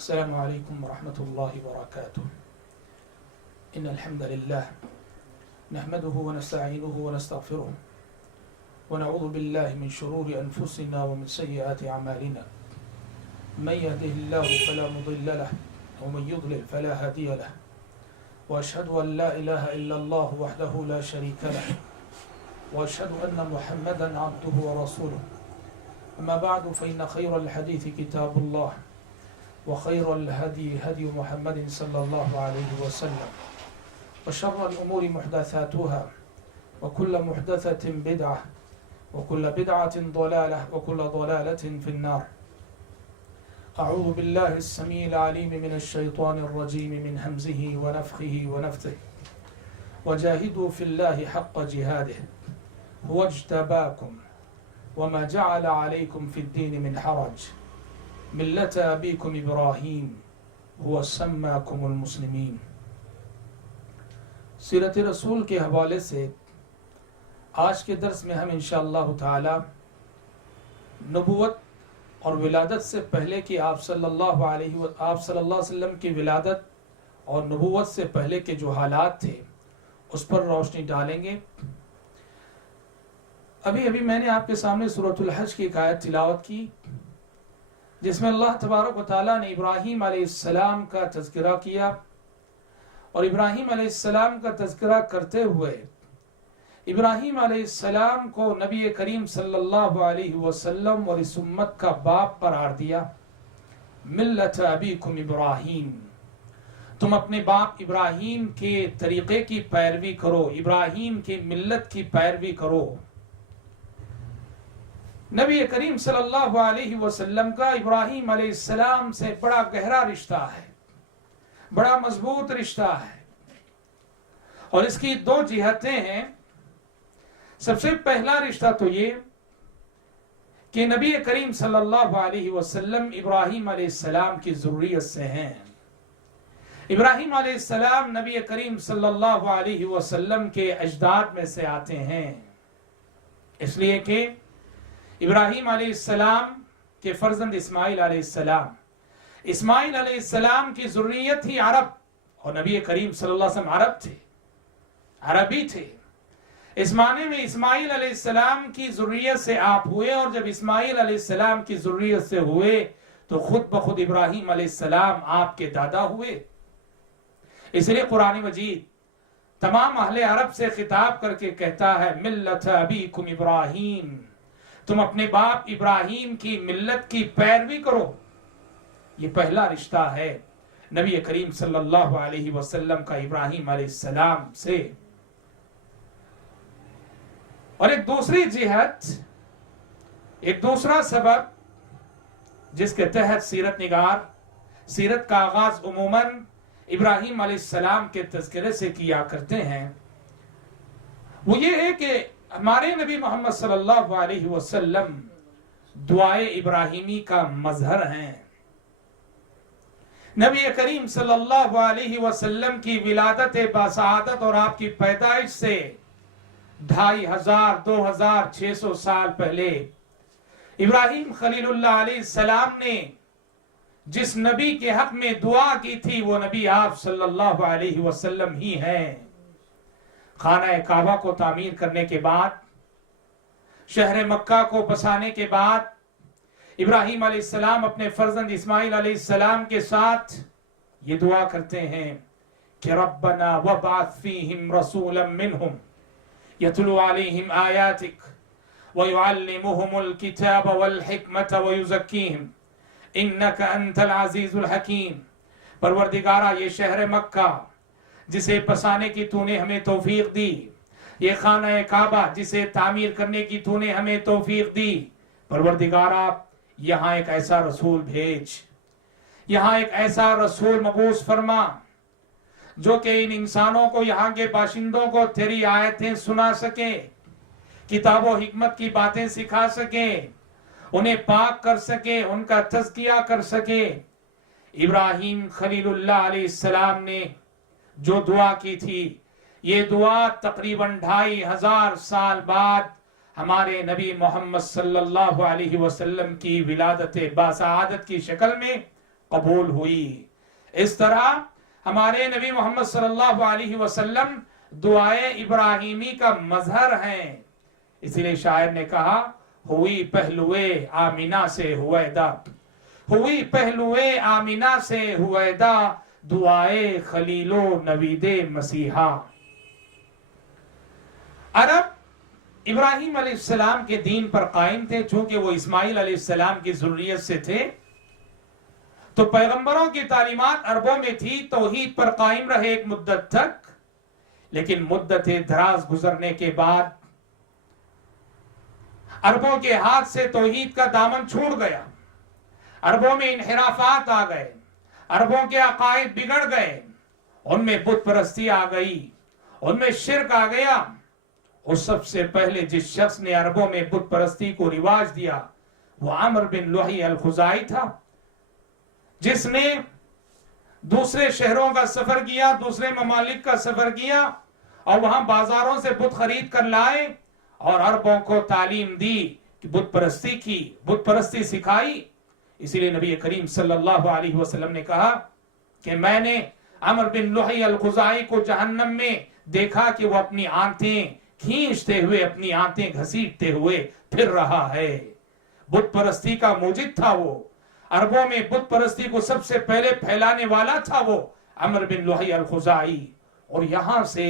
السلام عليكم ورحمة الله وبركاته. إن الحمد لله نحمده ونستعينه ونستغفره ونعوذ بالله من شرور أنفسنا ومن سيئات أعمالنا. من يهده الله فلا مضل له ومن يضلل فلا هادي له، وأشهد أن لا إله إلا الله وحده لا شريك له، وأشهد أن محمدا عبده ورسوله. أما بعد فإن خير الحديث كتاب الله، وخير الهدي هدي محمد صلى الله عليه وسلم، وشر الأمور محدثاتها، وكل محدثة بدعة، وكل بدعة ضلالة، وكل ضلالة في النار. أعوذ بالله السميع العليم من الشيطان الرجيم من همزه ونفخه ونفثه. وجاهدوا في الله حق جهاده هو اجتباكم وما جعل عليكم في الدين من حرج ملة أبيكم إبراهيم هو سماكم المسلمين. سیرت رسول کے حوالے سے آج کے درس میں ہم انشاءاللہ تعالی نبوت اور ولادت سے پہلے کی آپ صلی اللہ علیہ وسلم کی ولادت اور نبوت سے پہلے کے جو حالات تھے اس پر روشنی ڈالیں گے. ابھی میں نے آپ کے سامنے سورۃ الحج کی ایک آیت تلاوت کی جس میں اللہ تبارک و تعالیٰ نے ابراہیم علیہ السلام کا تذکرہ کیا، اور ابراہیم علیہ السلام کا تذکرہ کرتے ہوئے ابراہیم علیہ السلام کو نبی کریم صلی اللہ علیہ وسلم اور اس امت کا باپ قرار دیا. ملت ابیکم ابراہیم، تم اپنے باپ ابراہیم کے طریقے کی پیروی کرو، ابراہیم کی ملت کی پیروی کرو. نبی کریم صلی اللہ علیہ وسلم کا ابراہیم علیہ السلام سے بڑا گہرا رشتہ ہے، بڑا مضبوط رشتہ ہے، اور اس کی دو جہتیں ہیں. سب سے پہلا رشتہ تو یہ کہ نبی کریم صلی اللہ علیہ وسلم ابراہیم علیہ السلام کی ذریت سے ہیں. ابراہیم علیہ السلام نبی کریم صلی اللہ علیہ وسلم کے اجداد میں سے آتے ہیں، اس لیے کہ ابراہیم علیہ السلام کے فرزند اسماعیل علیہ السلام، اسماعیل علیہ السلام کی ذریت ہی عرب، اور نبی کریم صلی اللہ علیہ وسلم عرب تھے، عربی تھے. اس معنی میں اسماعیل علیہ السلام کی ذریت سے آپ ہوئے، اور جب اسماعیل علیہ السلام کی ذریت سے ہوئے تو خود بخود ابراہیم علیہ السلام آپ کے دادا ہوئے. اس لیے قرآن مجید تمام اہل عرب سے خطاب کر کے کہتا ہے ملت ابیکم ابراہیم، تم اپنے باپ ابراہیم کی ملت کی پیروی کرو. یہ پہلا رشتہ ہے نبی کریم صلی اللہ علیہ وسلم کا ابراہیم علیہ السلام سے. اور ایک دوسری جہت، ایک دوسرا سبب جس کے تحت سیرت نگار سیرت کا آغاز عموماً ابراہیم علیہ السلام کے تذکرے سے کیا کرتے ہیں، وہ یہ ہے کہ ہمارے نبی محمد صلی اللہ علیہ وسلم دعائے ابراہیمی کا مظہر ہیں. نبی کریم صلی اللہ علیہ وسلم کی ولادت باسعادت اور آپ کی پیدائش سے 2500 2600 سال پہلے ابراہیم خلیل اللہ علیہ السلام نے جس نبی کے حق میں دعا کی تھی وہ نبی آپ صلی اللہ علیہ وسلم ہی ہیں. خانہ کعبہ کو تعمیر کرنے کے بعد، شہر مکہ کو بسانے کے بعد، ابراہیم علیہ السلام اپنے فرزند اسماعیل علیہ السلام کے ساتھ یہ دعا کرتے ہیں کہ ربنا وابعث فیہم رسولا منہم یتلو علیہم آیاتک ویعلمہم الکتاب والحکمت ویزکیہم انک انت العزیز الحکیم. پروردگارہ، یہ شہر مکہ جسے بسانے کی تو نے ہمیں توفیق دی، یہ خانہ کعبہ جسے تعمیر کرنے کی تو نے ہمیں توفیق دی، پروردگارہ یہاں ایک ایسا رسول بھیج، یہاں ایک ایسا رسول مبعوث فرما جو کہ ان انسانوں کو، یہاں کے باشندوں کو تیری آیتیں سنا سکے، کتاب و حکمت کی باتیں سکھا سکے، انہیں پاک کر سکے، ان کا تزکیہ کر سکے. ابراہیم خلیل اللہ علیہ السلام نے جو دعا کی تھی، یہ دعا تقریباً 2500 سال بعد ہمارے نبی محمد صلی اللہ علیہ وسلم کی ولادت باسعادت کی شکل میں قبول ہوئی۔ اس طرح ہمارے نبی محمد صلی اللہ علیہ وسلم دعائے ابراہیمی کا مظہر ہیں، اسی لیے شاعر نے کہا ہوئی پہلوے آمینہ سے ہویدا، ہوئی پہلوے آمینہ سے ہویدا، دعائے خلیل و نوید مسیحا۔ عرب ابراہیم علیہ السلام کے دین پر قائم تھے، چونکہ وہ اسماعیل علیہ السلام کی ذریت سے تھے، تو پیغمبروں کی تعلیمات عربوں میں تھی، توحید پر قائم رہے ایک مدت تک، لیکن مدت دراز گزرنے کے بعد عربوں کے ہاتھ سے توحید کا دامن چھوٹ گیا، عربوں میں انحرافات آ گئے، عربوں کے عقائد بگڑ گئے، ان میں بت پرستی آ گئی، ان میں شرک آ گیا۔ اور سب سے پہلے جس شخص نے عربوں میں بت پرستی کو رواج دیا وہ عمرو بن لحی الخزاعی تھا، جس نے دوسرے شہروں کا سفر کیا، دوسرے ممالک کا سفر کیا، اور وہاں بازاروں سے بت خرید کر لائے اور عربوں کو تعلیم دی کہ بت پرستی کی، بت پرستی سکھائی۔ اسی لیے نبی کریم صلی اللہ علیہ وسلم نے کہا کہ میں نے عمرو بن لحی الخزاعی کو جہنم میں دیکھا کہ وہ اپنی آنتیں کھینچتے ہوئے، اپنی آنتیں گھسیٹتے ہوئے پھر رہا ہے۔ بت پرستی کا موجد تھا وہ، عربوں میں بت پرستی کو سب سے پہلے پھیلانے والا تھا وہ عمرو بن لحی الخزاعی۔ اور یہاں سے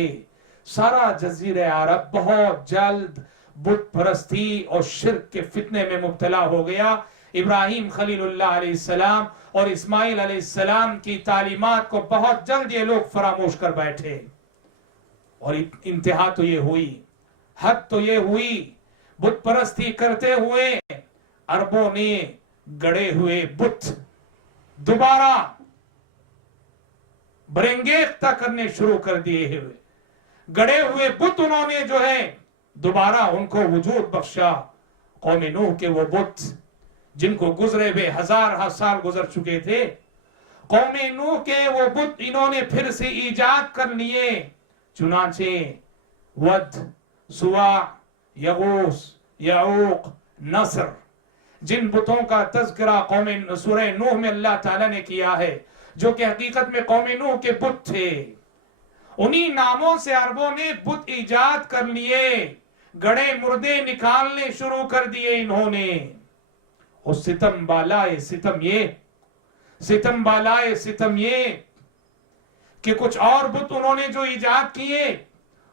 سارا جزیرہ عرب بہت جلد بت پرستی اور شرک کے فتنے میں مبتلا ہو گیا۔ ابراہیم خلیل اللہ علیہ السلام اور اسماعیل علیہ السلام کی تعلیمات کو بہت جلد یہ لوگ فراموش کر بیٹھے، اور انتہا تو یہ ہوئی، حد تو یہ ہوئی، بت پرستی کرتے ہوئے عربوں نے گڑے ہوئے بت دوبارہ برنگیختہ کرنے شروع کر دیے ہوئے، گڑے ہوئے بت انہوں نے جو ہے دوبارہ ان کو وجود بخشا۔ قوم نوح کے وہ بت جن کو گزرے ہوئے ہزار سال گزر چکے تھے، قوم نوح کے وہ بت انہوں نے پھر سے ایجاد کر لیے، چنانچہ ود، سواع، یغوث، یعوق، نصر، جن بتوں کا تذکرہ قوم سورہ نوح میں اللہ تعالیٰ نے کیا ہے، جو کہ حقیقت میں قوم نوح کے بت تھے، انہی ناموں سے عربوں نے بت ایجاد کر لیے، گڑے مردے نکالنے شروع کر دیے انہوں نے۔ اور ستم بالائے ستم یہ، ستم بالائے ستم یہ کہ کچھ اور بت انہوں نے جو ایجاد کیے،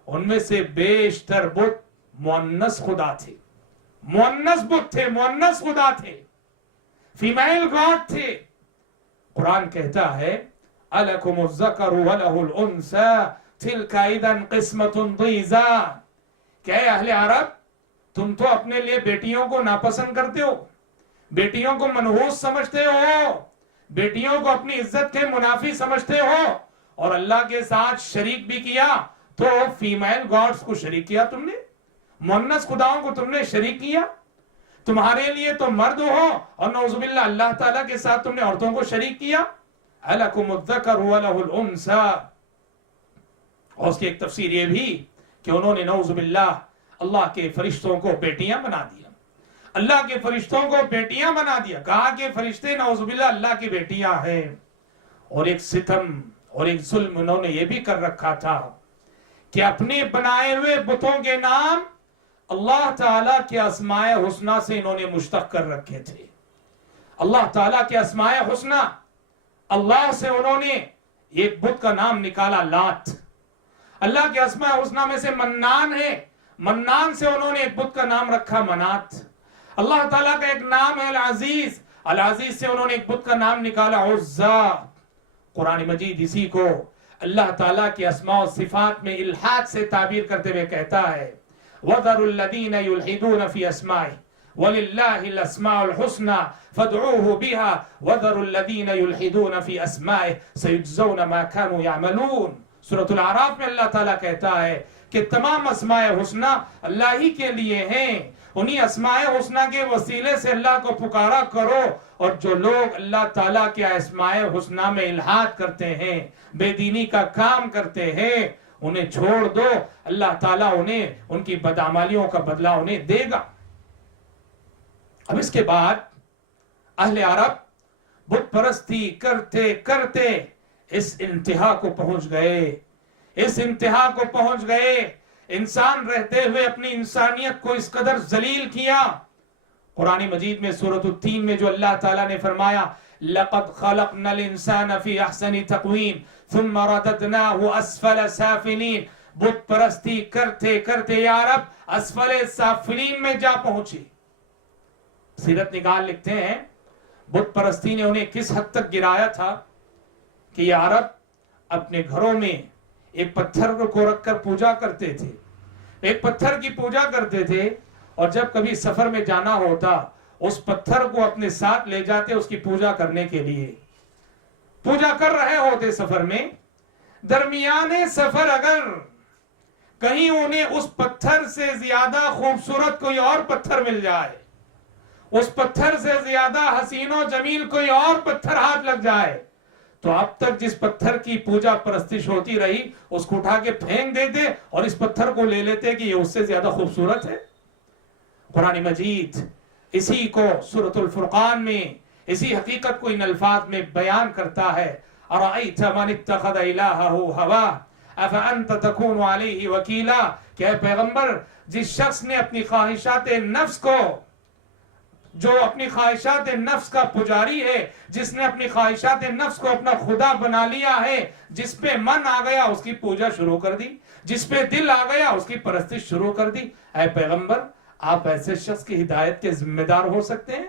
ان میں سے بیشتر بت مؤنث خدا تھے، مؤنث بت تھے، مؤنث خدا تھے، فیمیل گاڈ تھے۔ قرآن کہتا ہے أَلَكُمُ الذَّكَرُ وَلَهُ الْأُنْثَى تِلْكَ إِذًا قِسْمَةٌ ضِیزَىٰ کہ اے اہل عرب، تم تو اپنے لیے بیٹیوں کو ناپسند کرتے ہو، بیٹیوں کو منحوس سمجھتے ہو، بیٹیوں کو اپنی عزت کے منافی سمجھتے ہو، اور اللہ کے ساتھ شریک بھی کیا، تو فیمیل گاڈز کو شریک کیا تم نے، مؤنث خداؤں کو تم نے شریک کیا، تمہارے لیے تو مرد ہو اور نعوذ باللہ اللہ تعالیٰ کے ساتھ تم نے عورتوں کو شریک کیا۔ أَلَكُمُ الذَّكَرُ وَلَهُ الْأُنْثَىٰ، اور اس کی ایک تفسیر یہ بھی کہ انہوں نے نعوذ باللہ اللہ کے فرشتوں کو بیٹیاں بنا دیا، اللہ کے فرشتوں کو بیٹیاں بنا دیا، کہا کہ فرشتے نعوذ باللہ اللہ کی بیٹیاں ہیں۔ اور ایک ستم اور ایک ظلم انہوں نے یہ بھی کر رکھا تھا کہ اپنے بنائے ہوئے بتوں کے نام اللہ تعالیٰ کے اسماء حسنہ سے انہوں نے مشتق کر رکھے تھے۔ اللہ تعالیٰ کے اسماء حسنہ، اللہ سے انہوں نے ایک بت کا نام نکالا لات، اللہ کے اسماء حسنہ میں سے منان ہے، منان سے انہوں نے ایک بت کا نام رکھا منات۔ اللہ تعالیٰ کا ایک نام ہے العزیز، العزیز سے انہوں نے ایک بت کا نام نکالا عزا۔ قرآن مجید اسی کو اللہ تعالیٰ کی اسماء و صفات میں الحاد سے تعبیر کرتے ہوئے کہتا ہے وَذَرُوا الَّذِينَ يُلْحِدُونَ فِي أَسْمَائِهِ وَلِلَّهِ الْأَسْمَاءُ الْحُسْنَى فَادْعُوهُ بِهَا وَذَرُوا الَّذِينَ يُلْحِدُونَ فِي أَسْمَائِهِ سَيُجْزَوْنَ مَا كَانُوا يَعْمَلُونَ۔ سورۃ الاعراف میں اللہ تعالیٰ کہتا ہے کہ تمام اسماء حسنہ اللہ ہی کے لیے ہیں، انہی اسماء حسنہ کے وسیلے سے اللہ کو پکارا کرو، اور جو لوگ اللہ تعالیٰ کے اسماء حسنہ میں الحاد کرتے ہیں، بے دینی کا کام کرتے ہیں، انہیں چھوڑ دو، اللہ تعالیٰ انہیں ان کی بدعمالیوں کا بدلہ انہیں دے گا۔ اب اس کے بعد اہل عرب بت پرستی کرتے کرتے اس انتہا کو پہنچ گئے، اس انتہا کو پہنچ گئے، انسان رہتے ہوئے اپنی انسانیت کو اس قدر ذلیل کیا۔ قرآن مجید میں سورۃ التین میں جو اللہ تعالیٰ نے فرمایا لَقَدْ خَلَقْنَا الْإِنسَانَ فِي أَحْسَنِ تَقْوِيمٍ ثُمَّ رَدَدْنَاهُ أَسْفَلَ سَافِلِينَ، بت پرستی کرتے کرتے یا رب اسفل سافلین میں جا پہنچی۔ سیرت نگار لکھتے ہیں بت پرستی نے انہیں کس حد تک گرایا تھا کہ یا رب اپنے گھروں میں ایک پتھر کو رکھ کر پوجا کرتے تھے، ایک پتھر کی پوجا کرتے تھے، اور جب کبھی سفر میں جانا ہوتا اس پتھر کو اپنے ساتھ لے جاتے اس کی پوجا کرنے کے لیے۔ پوجا کر رہے ہوتے سفر میں، درمیانے سفر اگر کہیں انہیں اس پتھر سے زیادہ خوبصورت کوئی اور پتھر مل جائے، اس پتھر سے زیادہ حسین و جمیل کوئی اور پتھر ہاتھ لگ جائے، تو اب تک جس پتھر کی پوجا پرستش ہوتی رہی اس کو اٹھا کے پھینک دیتے اور اس پتھر کو لے لیتے کہ یہ اس سے زیادہ خوبصورت ہے۔ قرآن مجید اسی کو سورۃ الفرقان میں اسی حقیقت کو ان الفاظ میں بیان کرتا ہے، اَرَأَيْتَ مَنِ اتَّخَذَ إِلَٰهَهُ هَوَاهُ أَفَأَنْتَ تَكُونُ عَلَيْهِ وَكِيلًا، کہ اے پیغمبر جس شخص نے اپنی خواہشات نفس کو، جو اپنی خواہشات نفس کا پجاری ہے، جس نے اپنی خواہشات نفس کو اپنا خدا بنا لیا ہے، جس پہ من آ گیا اس کی پوجا شروع کر دی، جس پہ دل آ گیا اس کی پرستش شروع کر دی، اے پیغمبر آپ ایسے شخص کی ہدایت کے ذمہ دار ہو سکتے ہیں؟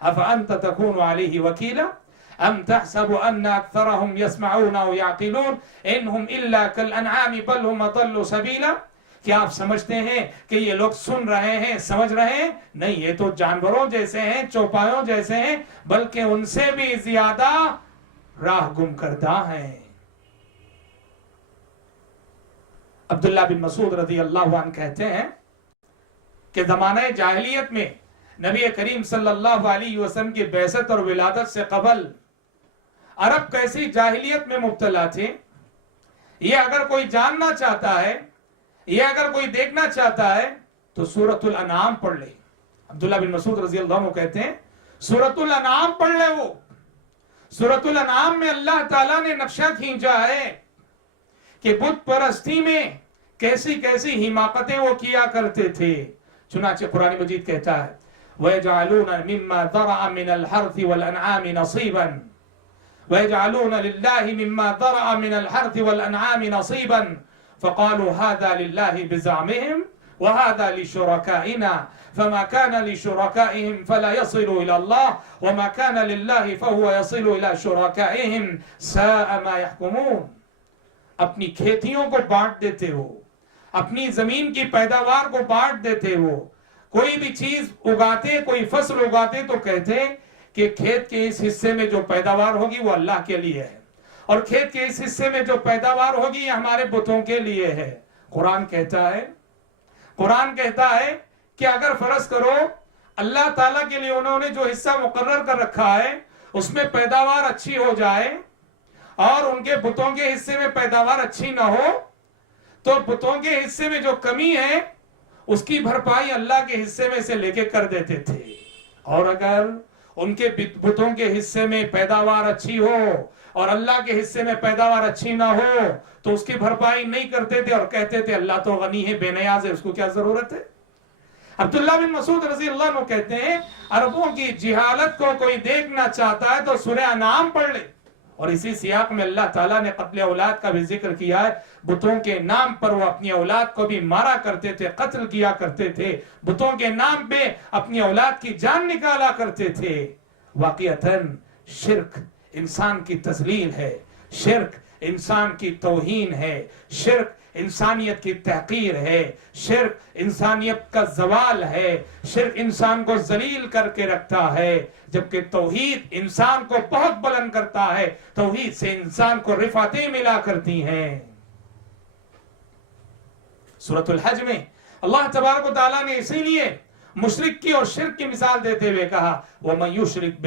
أَفَأَنْتَ تَكُونُ عَلَيْهِ وَكِيلًا أَمْ تَحْسَبُ أَنَّ أَكْثَرَهُمْ يَسْمَعُونَ أَوْ يَعْقِلُونَ إِنْهُمْ إِلَّا كَالْأَنْعَامِ بَلْ هُمْ أَضَلُّ سَبِيلًا، کیا آپ سمجھتے ہیں کہ یہ لوگ سن رہے ہیں، سمجھ رہے ہیں؟ نہیں، یہ تو جانوروں جیسے ہیں، چوپایوں جیسے ہیں، بلکہ ان سے بھی زیادہ راہ گم کردہ ہیں۔ عبداللہ بن مسعود رضی اللہ عنہ کہتے ہیں کہ زمانہ جاہلیت میں نبی کریم صلی اللہ علیہ وسلم کی بعثت اور ولادت سے قبل عرب کیسی جاہلیت میں مبتلا تھے، یہ اگر کوئی جاننا چاہتا ہے، یہ اگر کوئی دیکھنا چاہتا ہے تو سورۃ الانعام پڑھ لے۔ عبداللہ بن مسعود رضی اللہ عنہ کہتے ہیں سورۃ الانعام پڑھ لے۔ وہ سورۃ الانعام میں اللہ تعالیٰ نے نقشہ کھینچا ہے کہ بت پرستی میں کیسی کیسی حماقتیں وہ کیا کرتے تھے۔ چنانچہ قرآن مجید کہتا ہے وَيَجْعَلُونَ مِمَّا ذَرَعَ مِنَ الْحَرْثِ وَالْأَنْعَامِ نَصِيبًا وَيَجْعَلُونَ لِلَّهِ مِمَّا ذَرَعَ مِنَ الْحَرْثِ وَالْأَنْعَامِ نَصِيبًا فَقَالُوا هَذَا لِلَّهِ بِزَعْمِهِمْ وَهَذَا لِشُرَكَائِنَا فَمَا كَانَ لِشُرَكَائِهِمْ فَلَا يَصِلُ إِلَى اللَّهِ وَمَا كَانَ لِلَّهِ فَهُوَ يَصِلُ إِلَى شُرَكَائِهِمْ سَاءَ مَا يَحْكُمُونَ۔ اپنی کھیتیوں کو بانٹ دیتے ہو، اپنی زمین کی پیداوار کو بانٹ دیتے ہو، کوئی بھی چیز اگاتے، کوئی فصل اگاتے تو کہتے کہ کھیت کے اس حصے میں جو پیداوار ہوگی وہ اللہ کے لیے ہے، اور کھیت کے اس حصے میں جو پیداوار ہوگی یہ ہمارے بتوں کے لیے ہے۔ قرآن کہتا ہے کہ اگر فرض کرو اللہ تعالیٰ کے لیے انہوں نے جو حصہ مقرر کر رکھا ہے اس میں پیداوار اچھی ہو جائے اور ان کے بتوں کے حصے میں پیداوار اچھی نہ ہو تو بتوں کے حصے میں جو کمی ہے اس کی بھرپائی اللہ کے حصے میں سے لے کے کر دیتے تھے، اور اگر ان کے بتوں کے حصے میں پیداوار اچھی ہو اور اللہ کے حصے میں پیداوار اچھی نہ ہو تو اس کی بھرپائی نہیں کرتے تھے اور کہتے تھے اللہ تو غنی ہے، بے نیاز ہے، اس کو کیا ضرورت ہے۔ عبداللہ بن مسعود رضی اللہ عنہ کہتے ہیں عربوں کی جہالت کو کوئی دیکھنا چاہتا ہے تو سورہ انعام پڑھ لے، اور اسی سیاق میں اللہ تعالیٰ نے قتل اولاد کا بھی ذکر کیا ہے۔ بتوں کے نام پر وہ اپنی اولاد کو بھی مارا کرتے تھے، قتل کیا کرتے تھے، بتوں کے نام پہ اپنی اولاد کی جان نکالا کرتے تھے۔ واقعتاً شرک انسان کی تذلیل ہے، شرک انسان کی توہین ہے، شرک انسانیت کی تحقیر ہے، شرک انسانیت کا زوال ہے، شرک انسان کو ذلیل کر کے رکھتا ہے، جبکہ توحید انسان کو بہت بلند کرتا ہے، توحید سے انسان کو رفعتیں ملا کرتی ہیں۔ سورۃ الحج میں اللہ تبارک و تعالیٰ نے اسی لیے مشرک کی اور شرک کی مثال دیتے ہوئے کہا وَمَن يُشْرِكْ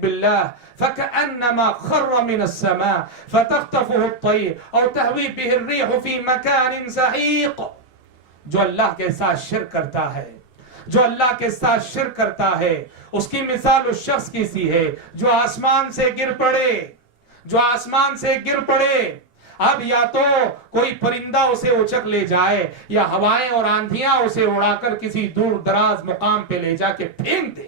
بِاللَّهِ فَكَأَنَّمَا خَرَّ مِنَ السَّمَاءِ فَتَخْطَفُهُ الطَّيْرُ أَوْ تَهْوِي بِهِ الرِّيحُ فِي مَكَانٍ سَحِيقٍ۔ جو اللہ کے ساتھ شرک کرتا ہے، جو اللہ کے ساتھ شرک کرتا ہے اس کی مثال اس شخص کی سی ہے جو آسمان سے گر پڑے، اب یا تو کوئی پرندہ اسے اچک لے جائے یا ہوائیں اور آندھیاں اسے اڑا کر کسی دور دراز مقام پہ لے جا کے پھینک دے۔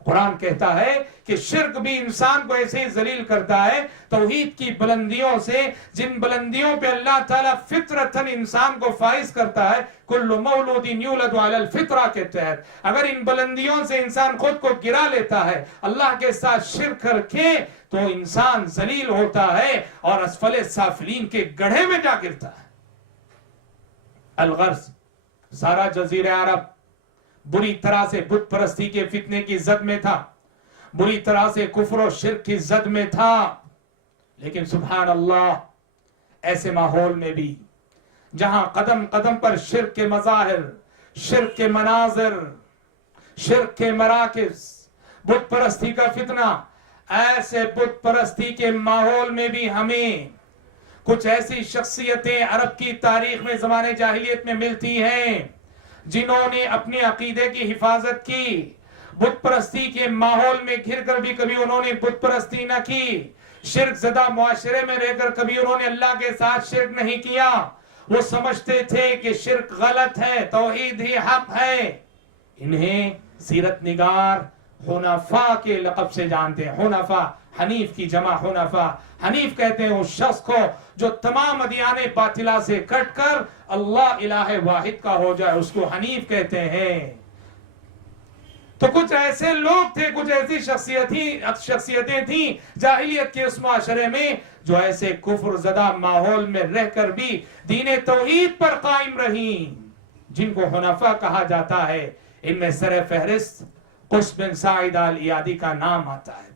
قرآن کہتا ہے کہ شرک بھی انسان کو ایسے ذلیل کرتا ہے توحید کی بلندیوں سے، جن بلندیوں پہ اللہ تعالیٰ فطرتاً انسان کو فائز کرتا ہے، کل مولود یولد علی الفطرہ کے تحت، اگر ان بلندیوں سے انسان خود کو گرا لیتا ہے اللہ کے ساتھ شرک کر کے تو انسان ذلیل ہوتا ہے اور اسفل سافلین کے گڑھے میں جا گرتا ہے۔ الغرض سارا جزیرہ عرب بری طرح سے بت پرستی کے فتنے کی زد میں تھا، بری طرح سے کفر و شرک کی زد میں تھا، لیکن سبحان اللہ ایسے ماحول میں بھی جہاں قدم قدم پر شرک کے مظاہر، شرک کے مناظر، شرک کے مراکز، بت پرستی کا فتنہ، ایسے بت پرستی کے ماحول میں بھی ہمیں کچھ ایسی شخصیتیں عرب کی تاریخ میں زمانے جاہلیت میں ملتی ہیں جنہوں نے اپنے عقیدے کی حفاظت کی، بت پرستی کے ماحول میں گھر کر بھی کبھی انہوں نے بت پرستی نہ کی، شرک زدہ معاشرے میں رہ کر کبھی انہوں نے اللہ کے ساتھ شرک نہیں کیا، وہ سمجھتے تھے کہ شرک غلط ہے، توحید ہی حق ہے۔ انہیں سیرت نگار حنفاء کے لقب سے جانتے ہیں، حنفاء، حنیف کی جمع حنفاء، حنیف کہتے ہیں اس شخص کو جو تمام ادیان باطلہ سے کٹ کر اللہ الہ واحد کا ہو جائے، اس کو حنیف کہتے ہیں۔ تو کچھ ایسے لوگ تھے، کچھ ایسی شخصیتیں تھیں جاہلیت کے اس معاشرے میں جو ایسے کفر زدہ ماحول میں رہ کر بھی دین توحید پر قائم رہیں، جن کو حنفاء کہا جاتا ہے۔ ان میں سر فہرست قس بن ساعدہ الایادی کا نام آتا ہے۔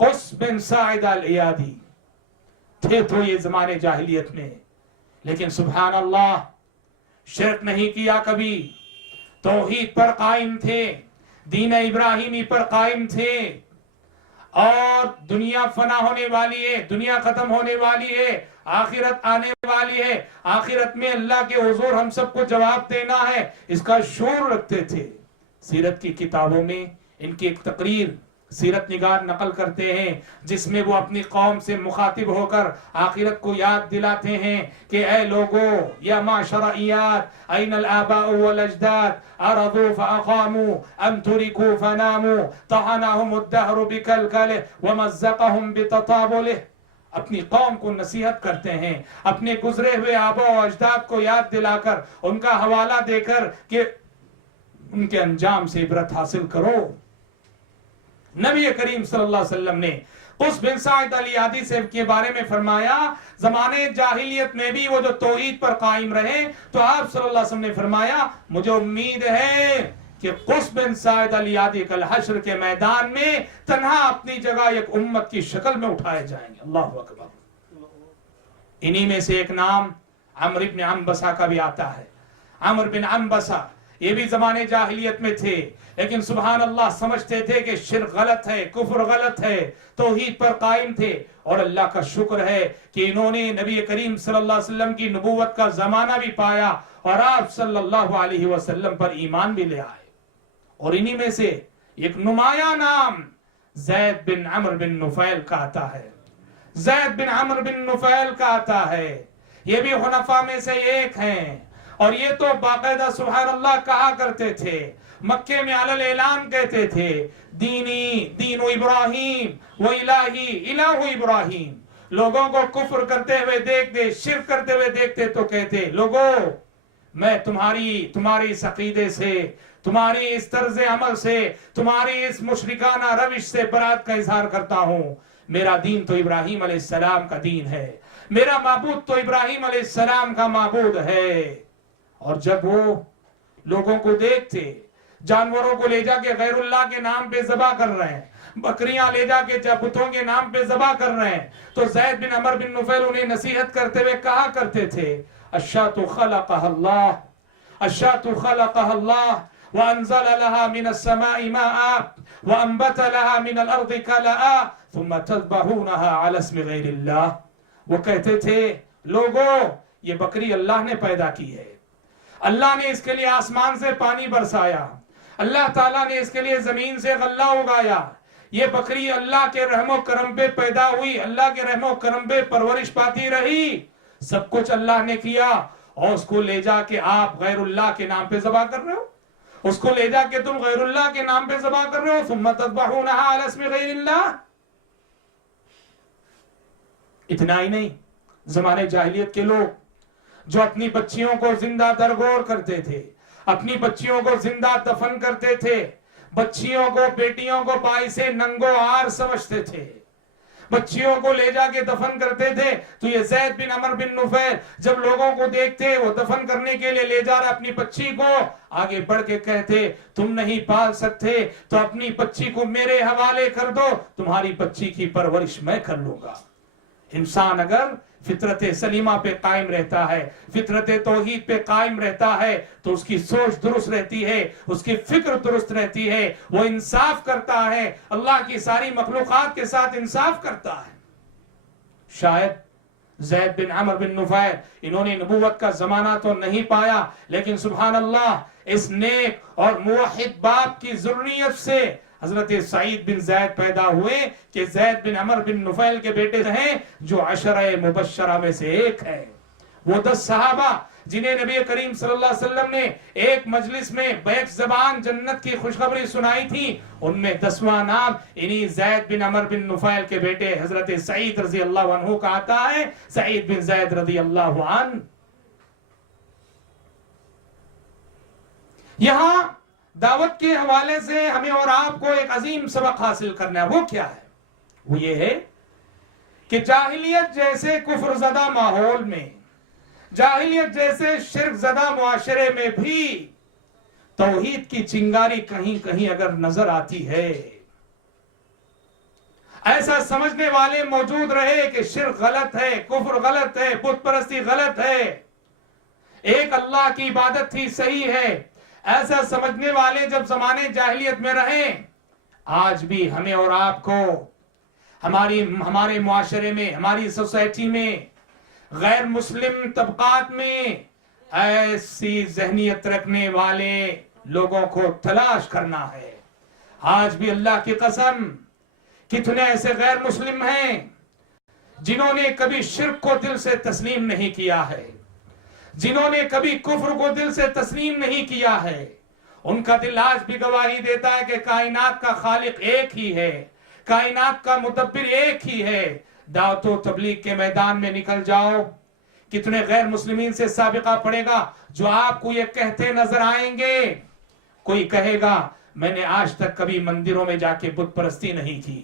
قس بن ساعدہ الایادی تھے تو یہ زمانے جاہلیت میں، لیکن سبحان اللہ شرک نہیں کیا کبھی، توحید پر قائم تھے، دین ابراہیمی پر قائم تھے، اور دنیا فنا ہونے والی ہے، دنیا ختم ہونے والی ہے، آخرت آنے والی ہے، آخرت میں اللہ کے حضور ہم سب کو جواب دینا ہے، اس کا شعور رکھتے تھے۔ سیرت کی کتابوں میں ان کی ایک تقریر سیرت نگار نقل کرتے ہیں جس میں وہ اپنی قوم سے مخاطب ہو کر آخرت کو یاد دلاتے ہیں کہ اے لوگو یا معاشر ایاد این الآباء والاجداد ارضوا فاقاموا ام ترکوا فناموا طعنهم الدهر بکلکلہ ومزقهم بتطابلہ۔ اپنی قوم کو نصیحت کرتے ہیں، اپنے گزرے ہوئے آباء و اجداد کو یاد دلا کر، ان کا حوالہ دے کر کہ ان کے انجام سے عبرت حاصل کرو۔ نبی کریم صلی اللہ علیہ وسلم نے قس بن ساعدہ الایادی سے کے بارے میں فرمایا، زمانے جاہلیت میں بھی وہ جو توحید پر قائم رہے، تو آپ صلی اللہ علیہ وسلم نے فرمایا مجھے امید ہے کہ قس بن ساعدہ الایادی کل حشر کے میدان میں تنہا اپنی جگہ ایک امت کی شکل میں اٹھائے جائیں گے۔ اللہ اکبر۔ انہی میں سے ایک نام عمرو بن عنبسہ کا بھی آتا ہے۔ عمرو بن عنبسہ یہ بھی زمانے جاہلیت میں تھے، لیکن سبحان اللہ سمجھتے تھے کہ شرک غلط ہے، کفر غلط ہے، توحید پر قائم تھے، اور اللہ کا شکر ہے کہ انہوں نے نبی کریم صلی اللہ علیہ وسلم کی نبوت کا زمانہ بھی پایا اور آپ صلی اللہ علیہ وسلم پر ایمان بھی لے آئے۔ اور انہی میں سے ایک نمایاں نام زید بن عمرو بن نفیل کا آتا ہے۔ زید بن عمرو بن نفیل کا آتا ہے، یہ بھی حنفاء میں سے ایک ہیں، اور یہ تو باقاعدہ سبحان اللہ کہا کرتے تھے، مکے میں علی الاعلان کہتے تھے دینی دین ابراہیم و الہی الہ ابراہیم۔ لوگوں کو کفر کرتے ہوئے دیکھتے، شرک کرتے ہوئے دیکھتے تو کہتے لوگوں میں تمہاری اس عقیدے سے، تمہاری اس طرز عمل سے، تمہاری اس مشرکانہ روش سے برات کا اظہار کرتا ہوں۔ میرا دین تو ابراہیم علیہ السلام کا دین ہے، میرا معبود تو ابراہیم علیہ السلام کا معبود ہے۔ اور جب وہ لوگوں کو دیکھتے جانوروں کو لے جا کے غیر اللہ کے نام پہ ذبح کر رہے ہیں، بکریاں لے جا کے بتوں کے نام پہ ذبح کر رہے ہیں، تو زید بن عمرو بن نفیل انہیں نصیحت کرتے ہوئے کہا کرتے تھے الشاة خلقها اللہ، الشاة خلقها اللہ وانزل لها من السماء ماء وانبت لها من الارض كلأ ثم تذبحونها على اسم غیر اللہ۔ وہ کہتے تھے لوگوں یہ بکری اللہ نے پیدا کی ہے، اللہ نے اس کے لیے آسمان سے پانی برسایا، اللہ تعالیٰ نے اس کے لیے زمین سے غلہ اگایا، یہ بکری اللہ کے رحم و کرم پہ پیدا ہوئی، اللہ کے رحم و کرم پہ پرورش پاتی رہی، سب کچھ اللہ نے کیا، اور اس کو لے جا کے آپ غیر اللہ کے نام پہ ذبح کر رہے ہو، اس کو لے جا کے تم غیر اللہ کے نام پہ ذبح کر رہے ہو، ثم تذبحونها علی اسم غیر اللہ۔ اتنا ہی نہیں، زمانے جاہلیت کے لوگ جو اپنی بچیوں کو زندہ درگور کرتے تھے، اپنی بچیوں کو زندہ دفن کرتے تھے، بچیوں کو بیٹیوں کو باعث ننگو آر سمجھتے تھے، بچیوں کو لے جا کے دفن کرتے تھے، تو یہ زید بن عمر بن نفیل جب لوگوں کو دیکھتے وہ دفن کرنے کے لیے لے جا رہا اپنی بچی کو، آگے بڑھ کے کہتے تم نہیں پال سکتے تو اپنی بچی کو میرے حوالے کر دو، تمہاری بچی کی پرورش میں کر لوں گا۔ انسان اگر فطرت سلیمہ پہ قائم رہتا ہے، فطرت توحید پہ قائم رہتا ہے، تو اس کی سوچ درست رہتی ہے، اس کی فکر درست رہتی ہے، وہ انصاف کرتا ہے، اللہ کی ساری مخلوقات کے ساتھ انصاف کرتا ہے۔ شاید زید بن عمر بن نفیل انہوں نے نبوت کا زمانہ تو نہیں پایا، لیکن سبحان اللہ اس نیک اور موحد باپ کی ذریت سے حضرت سعید بن زید پیدا ہوئے، کہ زید بن عمر بن نفیل کے بیٹے ہیں جو عشرہ مبشرہ میں سے ایک ہے۔ وہ 10 صحابہ جنہیں نبی کریم صلی اللہ علیہ وسلم نے ایک مجلس میں بیک زبان جنت کی خوشخبری سنائی تھی، ان میں 10واں نام انہی زید بن عمر بن نفیل کے بیٹے حضرت سعید رضی اللہ عنہ کا آتا ہے، سعید بن زید رضی اللہ عنہ۔ یہاں دعوت کے حوالے سے ہمیں اور آپ کو ایک عظیم سبق حاصل کرنا ہے، وہ کیا ہے؟ وہ یہ ہے کہ جاہلیت جیسے کفر زدہ ماحول میں، جاہلیت جیسے شرک زدہ معاشرے میں بھی توحید کی چنگاری کہیں کہیں اگر نظر آتی ہے، ایسا سمجھنے والے موجود رہے کہ شرک غلط ہے، کفر غلط ہے، بت پرستی غلط ہے، ایک اللہ کی عبادت ہی صحیح ہے، ایسا سمجھنے والے جب زمانے جاہلیت میں رہیں، آج بھی ہمیں اور آپ کو ہمارے معاشرے میں، ہماری سوسائٹی میں، غیر مسلم طبقات میں ایسی ذہنیت رکھنے والے لوگوں کو تلاش کرنا ہے۔ آج بھی اللہ کی قسم کتنے ایسے غیر مسلم ہیں جنہوں نے کبھی شرک کو دل سے تسلیم نہیں کیا ہے، جنہوں نے کبھی کفر کو دل سے تسلیم نہیں کیا ہے، ان کا دل آج بھی گواہی دیتا ہے کہ کائنات کا خالق ایک ہی ہے، کائنات کا مدبر ایک ہی ہے۔ دعوت و تبلیغ کے میدان میں نکل جاؤ، کتنے غیر مسلمین سے سابقہ پڑے گا جو آپ کو یہ کہتے نظر آئیں گے، کوئی کہے گا میں نے آج تک کبھی مندروں میں جا کے بت پرستی نہیں کی،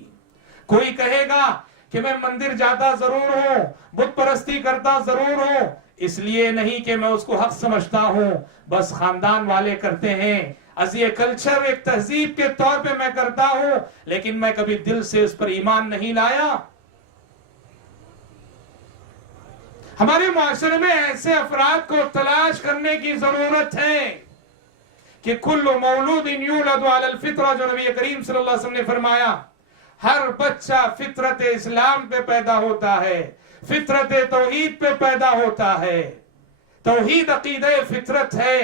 کوئی کہے گا کہ میں مندر جاتا ضرور ہوں، بت پرستی کرتا ضرور ہوں، اس لیے نہیں کہ میں اس کو حق سمجھتا ہوں، بس خاندان والے کرتے ہیں، از یہ کلچر ایک تہذیب کے طور پہ میں کرتا ہوں، لیکن میں کبھی دل سے اس پر ایمان نہیں لایا۔ ہمارے معاشرے میں ایسے افراد کو تلاش کرنے کی ضرورت ہے کہ کل مولود یولد علی الفطرہ، جو نبی کریم صلی اللہ علیہ وسلم نے فرمایا، ہر بچہ فطرت اسلام پہ پیدا ہوتا ہے، فطرت توحید پہ پیدا ہوتا ہے، توحید عقیدہ فطرت ہے،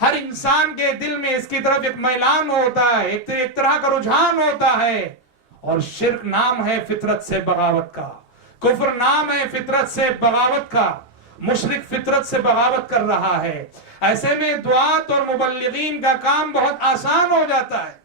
ہر انسان کے دل میں اس کی طرف ایک میلان ہوتا ہے، ایک طرح کا رجحان ہوتا ہے، اور شرک نام ہے فطرت سے بغاوت کا، کفر نام ہے فطرت سے بغاوت کا، مشرک فطرت سے بغاوت کر رہا ہے۔ ایسے میں دعات اور مبلغین کا کام بہت آسان ہو جاتا ہے،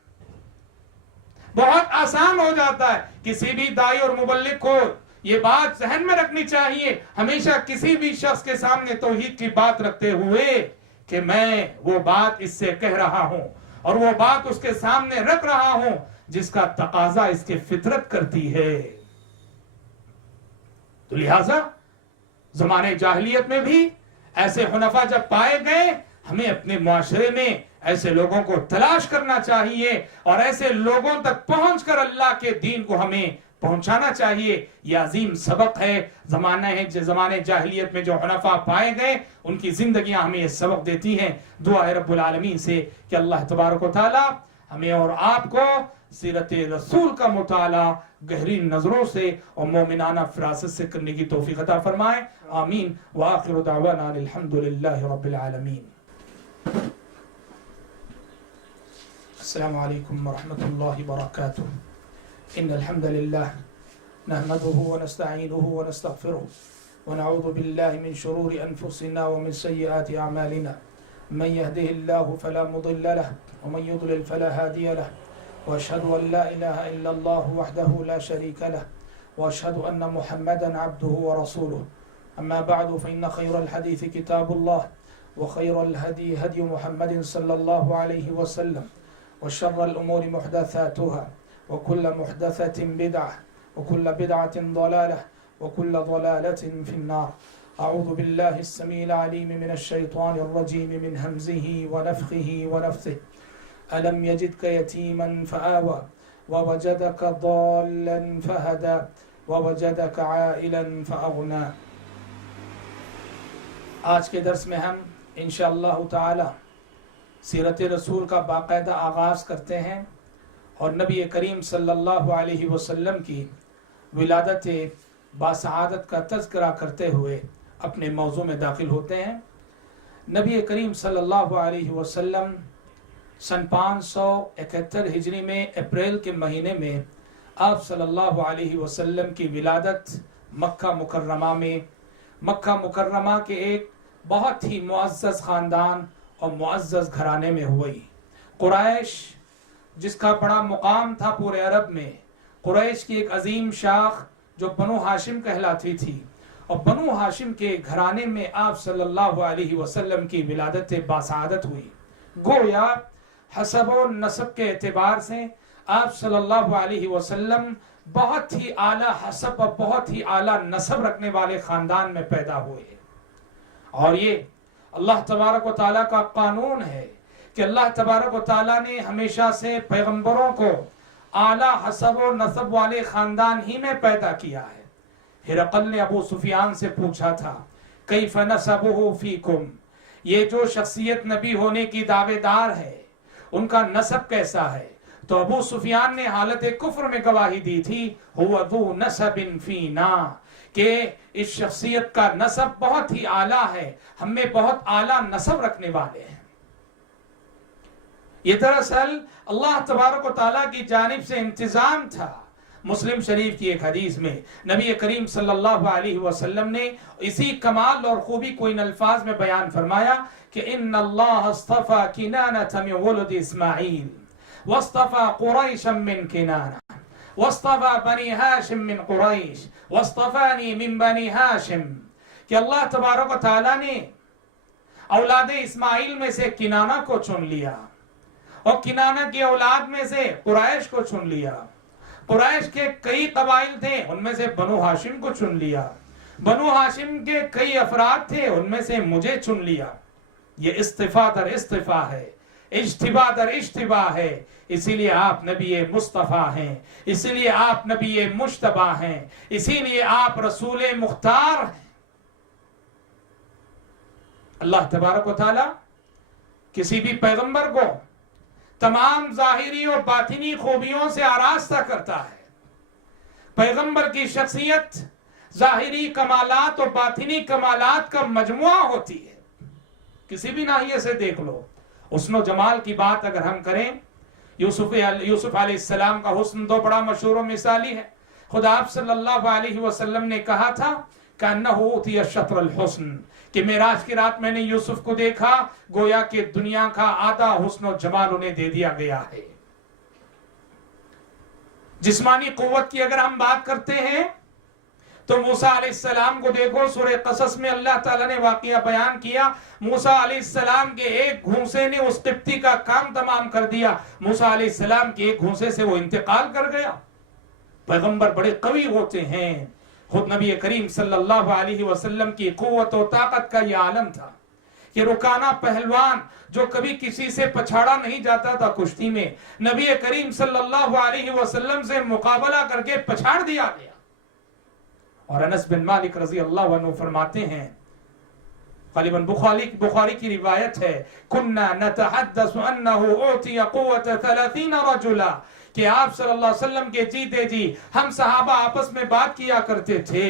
بہت آسان ہو جاتا ہے۔ کسی بھی داعی اور مبلغ کو یہ بات ذہن میں رکھنی چاہیے، ہمیشہ کسی بھی شخص کے سامنے توحید کی بات رکھتے ہوئے، کہ میں وہ بات اس سے کہہ رہا ہوں اور وہ بات اس کے سامنے رکھ رہا ہوں جس کا تقاضا اس کی فطرت کرتی ہے۔ تو لہٰذا زمانے جاہلیت میں بھی ایسے حنفا جب پائے گئے، ہمیں اپنے معاشرے میں ایسے لوگوں کو تلاش کرنا چاہیے اور ایسے لوگوں تک پہنچ کر اللہ کے دین کو ہمیں پہنچانا چاہیے۔ یہ عظیم سبق ہے، زمانے جاہلیت میں جو حنفا پائے گئے ان کی زندگیاں ہمیں یہ سبق دیتی ہیں۔ دعا ہے رب العالمین سے کہ اللہ تبارک و تعالی ہمیں اور آپ کو سیرت رسول کا مطالعہ گہری نظروں سے اور مومنانہ فراست سے کرنے کی توفیق عطا فرمائے، آمین۔ وآخر دعوانا الحمدللہ رب العالمین۔ السلام علیکم ورحمۃ اللہ وبرکاتہ ان الحمد للہ نحمده ونستعینه ونستغفره ونعوذ باللہ من شرور انفسنا ومن سیئات اعمالنا من يهده الله فلا مضل له ومن يضلل فلا هادي له واشهد ان لا اله الا الله وحده لا شريك له واشهد ان محمدا عبده ورسوله اما بعد فان خير الحديث كتاب الله وخير الهدي هدي محمد صلى الله عليه وسلم وشر الأمور محدثاتها وكل محدثة بدعة وكل بدعة ضلالة وكل ضلالة في النار. أعوذ بالله السميع العليم من الشيطان الرجيم من همزه ونفخه ونفثه. ألم يجدك يتيما فآوى ووجدك ضالا فهدى ووجدك عائلا فأغنى. آج کے درس میں ہم انشاءاللہ تعالی سیرت رسول کا باقاعدہ آغاز کرتے ہیں اور نبی کریم صلی اللہ علیہ وسلم کی ولادت باسعادت کا تذکرہ کرتے ہوئے اپنے موضوع میں داخل ہوتے ہیں. نبی کریم صلی اللہ علیہ وسلم سن 571 ہجری میں اپریل کے مہینے میں آپ صلی اللہ علیہ وسلم کی ولادت مکہ مکرمہ کے ایک بہت ہی معزز خاندان اور معزز گھرانے میں ہوئی. قریش جس کا بڑا مقام تھا پورے عرب میں، قریش کی ایک عظیم شاخ جو بنو ہاشم کہلاتی تھی، اور بنو ہاشم کے گھرانے میں آپ صلی اللہ علیہ وسلم کی ولادت باسعادت ہوئی. گویا حسب و نسب کے اعتبار سے آپ صلی اللہ علیہ وسلم بہت ہی اعلیٰ حسب اور بہت ہی اعلیٰ نسب رکھنے والے خاندان میں پیدا ہوئے. اور یہ اللہ تبارک و تعالیٰ کا قانون ہے کہ اللہ تبارک و تعالیٰ نے ہمیشہ سے پیغمبروں کو اعلیٰ حسب و نسب والے خاندان ہی میں پیدا کیا ہے. ہرقل نے ابو سفیان سے پوچھا تھا کیف نسبہ فیکم، یہ جو شخصیت نبی ہونے کی دعوے دار ہے ان کا نسب کیسا ہے؟ تو ابو سفیان نے حالت کفر میں گواہی دی تھی هو ذو نسب فینا، کہ اس شخصیت کا نسب بہت ہی اعلیٰ ہے، ہم میں بہت اعلیٰ نسب رکھنے والے ہیں. یہ دراصل اللہ تبارک و تعالیٰ کی جانب سے انتظام تھا. مسلم شریف کی ایک حدیث میں نبی کریم صلی اللہ علیہ وسلم نے اسی کمال اور خوبی کو ان الفاظ میں بیان فرمایا کہ ان اللہ اصطفى کنانة من ولد اسماعیل واصطفى قریشا من کنانہ واصطفى بنی ہاشم من قریش واصطفانی من بنی ہاشم، کہ اللہ تبارک و تعالیٰ نے اولاد اسماعیل میں سے کنانہ کو چن لیا اور کنانہ کی اولاد میں سے قریش کو چن لیا. قریش کے کئی قبائل تھے، ان میں سے بنو ہاشم کو چن لیا. بنو ہاشم کے کئی افراد تھے، ان میں سے مجھے چن لیا. یہ اصطفاء در اصطفاء ہے، اجتباء در اجتباء ہے. اسی لیے آپ نبی مصطفیٰ ہیں، اسی لیے آپ نبی مجتبیٰ ہیں، اسی لیے آپ رسول مختار ہیں. اللہ تبارک و تعالی کسی بھی پیغمبر کو تمام ظاہری اور باطنی خوبیوں سے آراستہ کرتا ہے. پیغمبر کی شخصیت ظاہری کمالات اور باطنی کمالات کا مجموعہ ہوتی ہے. کسی بھی ناحیے سے دیکھ لو. حسن و جمال کی بات اگر ہم کریں، یوسف علیہ السلام کا حسن تو بڑا مشہور و مثالی ہے. خدا آپ صلی اللہ علیہ وسلم نے کہا تھا کأنہ اوتی شطر الحسن، کہ معراج کی رات میں نے یوسف کو دیکھا گویا کہ دنیا کا آدھا حسن و جمال انہیں دے دیا گیا ہے. جسمانی قوت کی اگر ہم بات کرتے ہیں تو موسیٰ علیہ السلام کو دیکھو، سورہ قصص میں اللہ تعالیٰ نے واقعہ بیان کیا. موسیٰ علیہ السلام کے ایک گھونسے نے اس قبطی کا کام تمام کر دیا. موسیٰ علیہ السلام کے ایک گھونسے سے وہ انتقال کر گیا. پیغمبر بڑے قوی ہوتے ہیں. خود نبی کریم صلی اللہ علیہ وسلم کی قوت و طاقت کا یہ عالم تھا کہ رکانہ پہلوان جو کبھی کسی سے پچھاڑا نہیں جاتا تھا کشتی میں، نبی کریم صلی اللہ علیہ وسلم سے مقابلہ کر کے پچھاڑ دیا گیا. اور انس بن مالک رضی اللہ عنہ فرماتے ہیں، غالباً بخاری کی روایت ہے، كنا نتحدث انه اعطي قوة 30 رجلا، کہ آپ صلی اللہ علیہ وسلم کے جیتے جی ہم صحابہ آپس میں بات کیا کرتے تھے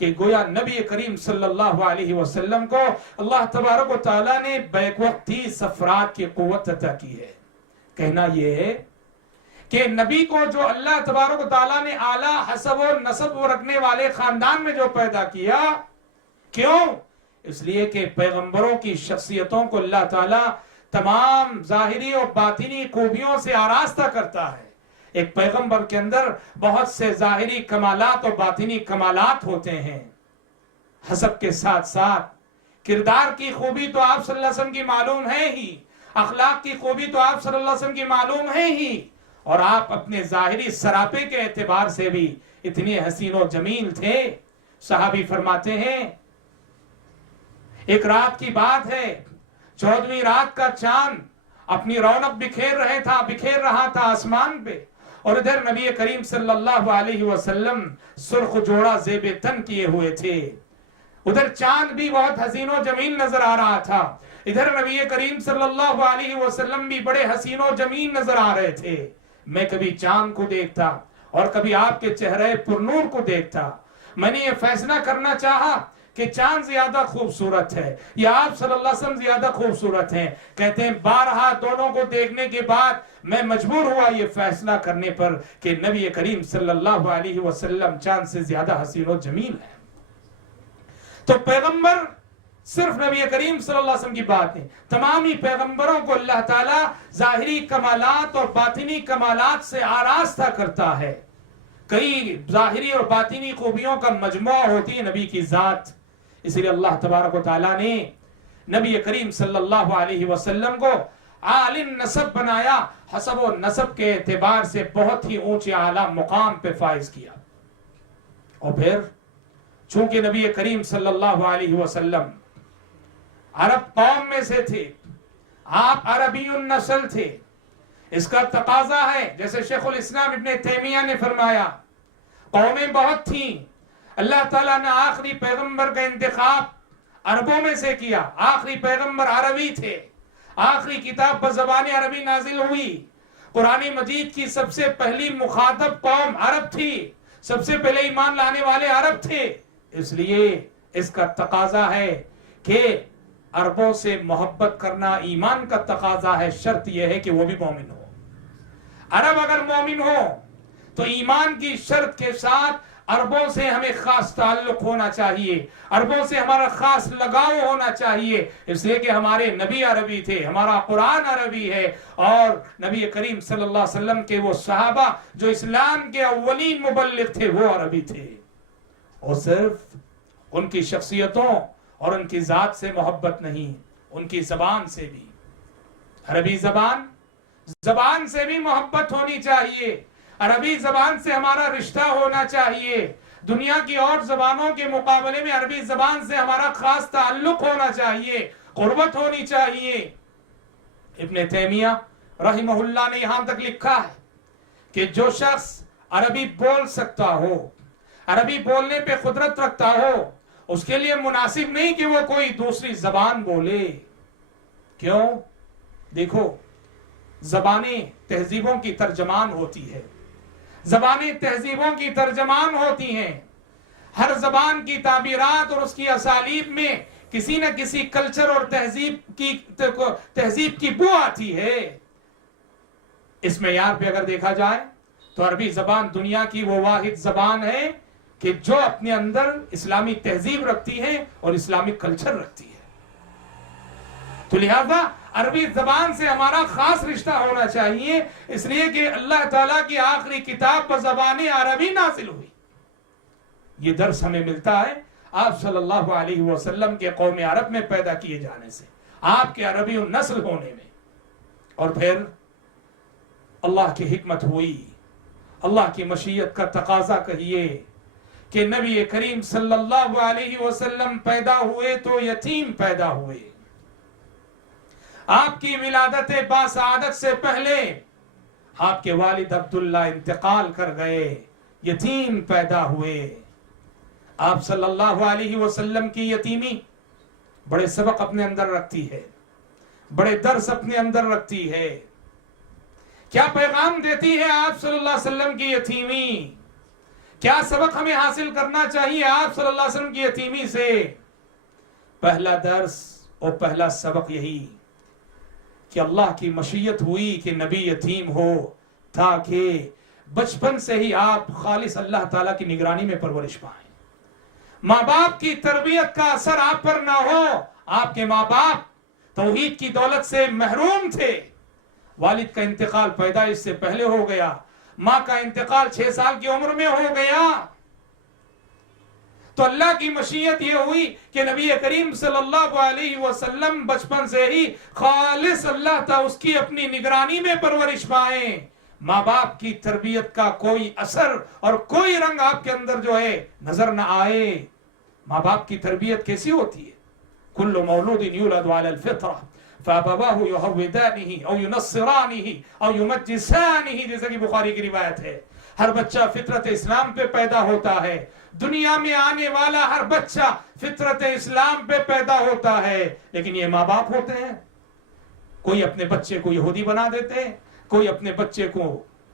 کہ گویا نبی کریم صلی اللہ علیہ وسلم کو اللہ تبارک و تعالیٰ نے بیک وقت 30 افراد کی قوت عطا کی ہے. کہنا یہ ہے کہ نبی کو جو اللہ تبارک و تعالیٰ نے اعلیٰ حسب و نسب رکھنے والے خاندان میں جو پیدا کیا، کیوں؟ اس لیے کہ پیغمبروں کی شخصیتوں کو اللہ تعالیٰ تمام ظاہری اور باطنی خوبیوں سے آراستہ کرتا ہے۔ ایک پیغمبر کے اندر بہت سے ظاہری کمالات اور باطنی کمالات ہوتے ہیں، حسب کے ساتھ ساتھ کردار کی خوبی تو آپ صلی اللہ علیہ وسلم کی معلوم ہے ہی، اخلاق کی خوبی تو آپ صلی اللہ علیہ وسلم کی معلوم ہے ہی، اور آپ اپنے ظاہری سراپے کے اعتبار سے بھی اتنے حسین و جمیل تھے۔ صحابی فرماتے ہیں ایک رات کی بات ہے، 14ویں رات کا چاند اپنی رونق بکھیر رہا تھا آسمان پہ، اور ادھر نبی کریم صلی اللہ علیہ وسلم سرخ جوڑا زیب تن کیے ہوئے تھے، ادھر چاند بھی بہت حسین و جمیل نظر آ رہا تھا، ادھر نبی کریم صلی اللہ علیہ وسلم بھی بڑے حسین و جمیل نظر آ رہے تھے۔ میں کبھی چاند کو دیکھتا اور کبھی آپ کے چہرے پرنور کو دیکھتا، میں نے یہ فیصلہ کرنا چاہا کہ چاند زیادہ خوبصورت ہے یا آپ صلی اللہ علیہ وسلم زیادہ خوبصورت ہیں۔ کہتے ہیں بارہا دونوں کو دیکھنے کے بعد میں مجبور ہوا یہ فیصلہ کرنے پر کہ نبی کریم صلی اللہ علیہ وسلم چاند سے زیادہ حسین و جمیل ہے۔ تو پیغمبر صرف نبی کریم صلی اللہ علیہ وسلم کی بات نہیں، تمام ہی پیغمبروں کو اللہ تعالیٰ ظاہری کمالات اور باطنی کمالات سے آراستہ کرتا ہے۔ کئی ظاہری اور باطنی خوبیوں کا مجموعہ ہوتی ہے نبی کی ذات، اس لیے اللہ تبارک و تعالیٰ نے نبی کریم صلی اللہ علیہ وسلم کو عالی نسب بنایا، حسب و نسب کے اعتبار سے بہت ہی اونچے اعلیٰ مقام پہ فائز کیا۔ اور پھر چونکہ نبی کریم صلی اللہ علیہ وسلم عرب قوم میں سے تھے، آپ عربی النسل تھے، اس کا تقاضا ہے جیسے شیخ الاسلام ابن تیمیہ نے فرمایا قومیں بہت تھیں، اللہ تعالیٰ نے آخری پیغمبر کا انتخاب عربوں میں سے کیا، آخری پیغمبر عربی تھے، آخری کتاب بزبان عربی نازل ہوئی، قرآن مجید کی سب سے پہلی مخاطب قوم عرب تھی، سب سے پہلے ایمان لانے والے عرب تھے، اس لیے اس کا تقاضا ہے کہ عربوں سے محبت کرنا ایمان کا تقاضا ہے، شرط یہ ہے کہ وہ بھی مومن ہو۔ عرب اگر مومن ہو تو ایمان کی شرط کے ساتھ عربوں سے ہمیں خاص تعلق ہونا چاہیے، عربوں سے ہمارا خاص لگاؤ ہونا چاہیے، اس لیے کہ ہمارے نبی عربی تھے، ہمارا قرآن عربی ہے، اور نبی کریم صلی اللہ علیہ وسلم کے وہ صحابہ جو اسلام کے اولین مبلغ تھے وہ عربی تھے۔ اور صرف ان کی شخصیتوں اور ان کی ذات سے محبت نہیں، ان کی زبان سے بھی، عربی زبان سے بھی محبت ہونی چاہیے، عربی زبان سے ہمارا رشتہ ہونا چاہیے، دنیا کی اور زبانوں کے مقابلے میں عربی زبان سے ہمارا خاص تعلق ہونا چاہیے، قربت ہونی چاہیے۔ ابن تیمیہ رحمہ اللہ نے یہاں تک لکھا ہے کہ جو شخص عربی بول سکتا ہو، عربی بولنے پہ قدرت رکھتا ہو، اس کے لیے مناسب نہیں کہ وہ کوئی دوسری زبان بولے۔ کیوں؟ دیکھو، زبانیں تہذیبوں کی ترجمان ہوتی ہے، زبانیں تہذیبوں کی ترجمان ہوتی ہیں، ہر زبان کی تعبیرات اور اس کی اسالیب میں کسی نہ کسی کلچر اور تہذیب کی بو آتی ہے۔ اس معیار پہ اگر دیکھا جائے تو عربی زبان دنیا کی وہ واحد زبان ہے کہ جو اپنے اندر اسلامی تہذیب رکھتی ہے اور اسلامی کلچر رکھتی ہے۔ تو لہذا عربی زبان سے ہمارا خاص رشتہ ہونا چاہیے، اس لیے کہ اللہ تعالیٰ کی آخری کتاب بزبان عربی نازل ہوئی۔ یہ درس ہمیں ملتا ہے آپ صلی اللہ علیہ وسلم کے قوم عرب میں پیدا کیے جانے سے، آپ کے عربی نسل ہونے میں۔ اور پھر اللہ کی حکمت ہوئی، اللہ کی مشیت کا تقاضا کہیے کہ نبی کریم صلی اللہ علیہ وسلم پیدا ہوئے تو یتیم پیدا ہوئے۔ آپ کی ولادت باسعادت سے پہلے آپ کے والد عبداللہ انتقال کر گئے، یتیم پیدا ہوئے۔ آپ صلی اللہ علیہ وسلم کی یتیمی بڑے سبق اپنے اندر رکھتی ہے، بڑے درس اپنے اندر رکھتی ہے۔ کیا پیغام دیتی ہے آپ صلی اللہ علیہ وسلم کی یتیمی؟ کیا سبق ہمیں حاصل کرنا چاہیے آپ صلی اللہ علیہ وسلم کی یتیمی سے؟ پہلا درس اور پہلا سبق یہی کہ اللہ کی مشیت ہوئی کہ نبی یتیم ہو تاکہ بچپن سے ہی آپ خالص اللہ تعالیٰ کی نگرانی میں پرورش پائیں. ماں باپ کی تربیت کا اثر آپ پر نہ ہو. آپ کے ماں باپ توحید کی دولت سے محروم تھے. والد کا انتقال پیدائش سے پہلے ہو گیا. ماں کا انتقال 6 سال کی عمر میں ہو گیا. تو اللہ کی مشیت یہ ہوئی کہ نبی کریم صلی اللہ علیہ وسلم بچپن سے ہی خالص اللہ تعالیٰ اس کی اپنی نگرانی میں پرورش پائیں. ماں باپ کی تربیت کا کوئی اثر اور کوئی رنگ آپ کے اندر جو ہے نظر نہ آئے. ماں باپ کی تربیت کیسی ہوتی ہے؟ کل مولود یولد علی الفطرہ فابواہ یہودانہ او ینصرانہ او یمجسانہ، جیسا کہ بخاری کی روایت ہے. ہر بچہ فطرت اسلام پہ پیدا ہوتا ہے. دنیا میں آنے والا ہر بچہ فطرت اسلام پہ پیدا ہوتا ہے. لیکن یہ ماں باپ ہوتے ہیں، کوئی اپنے بچے کو یہودی بنا دیتے ہیں، کوئی اپنے بچے کو